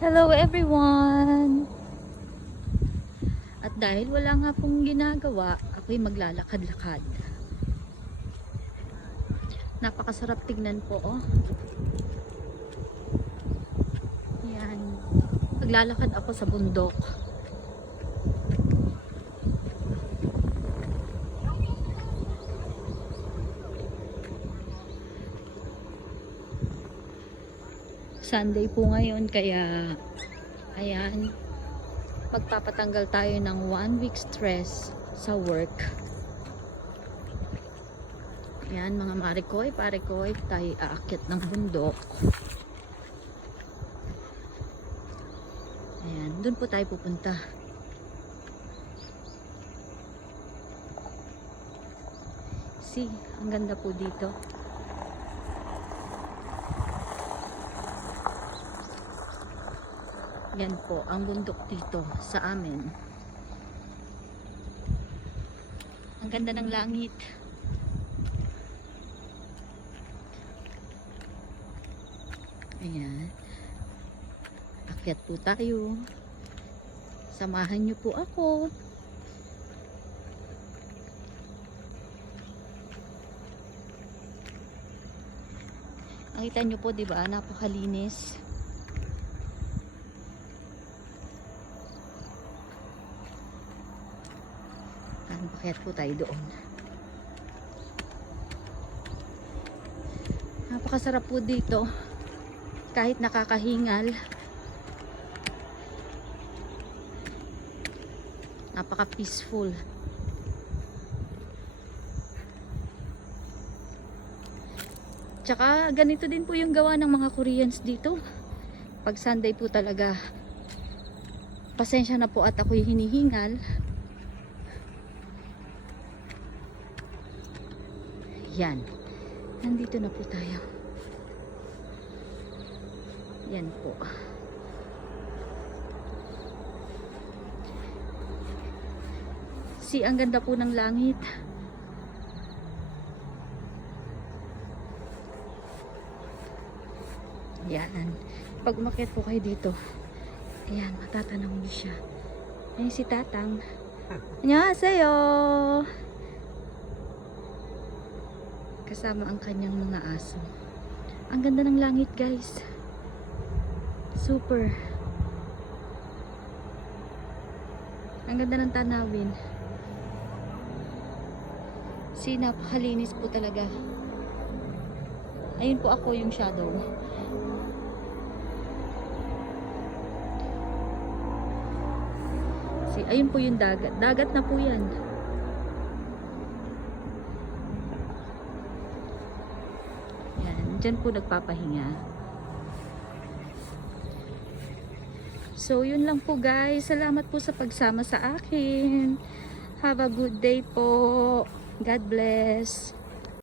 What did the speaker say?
Hello everyone! At dahil wala nga pong ginagawa, ako'y maglalakad-lakad. Napakasarap tignan po, oh. Yan. Maglalakad ako sa bundok. Sunday po ngayon, kaya ayan, magpapatanggal tayo ng 1 week stress sa work. Ayan mga marikoy, parikoy, tayo aakyat ng bundok. Ayan, dun po tayo pupunta. See, ang ganda po dito. Yan po ang bundok dito sa amin. Ang ganda ng langit. Ayan. Akyat po tayo. Samahan niyo po ako. Nakita niyo po, 'di ba? Napakalinis. Bakit po tayo doon. Napakasarap po dito. Kahit nakakahingal. Napaka-peaceful. Tsaka ganito din po yung gawa ng mga Koreans dito. Pag Sunday po talaga. Pasensya na po at ako'y hinihingal. Yan. Nandito na po tayo. Yan po. See, ang ganda po ng langit. Yan. Pag umakyat po kayo dito, ayan, matatanaw niyo siya. Ayan si Tatang. Annyeonghaseyo! Kasama ang kanyang mga aso. Ang ganda ng langit, guys. Super. Ang ganda ng tanawin. See, napakalinis po talaga. Ayun po ako yung shadow. See, ayun po yung dagat. Dagat na po yan. Diyan po nagpapahinga. So, yun lang po guys. Salamat po sa pagsama sa akin. Have a good day po. God bless.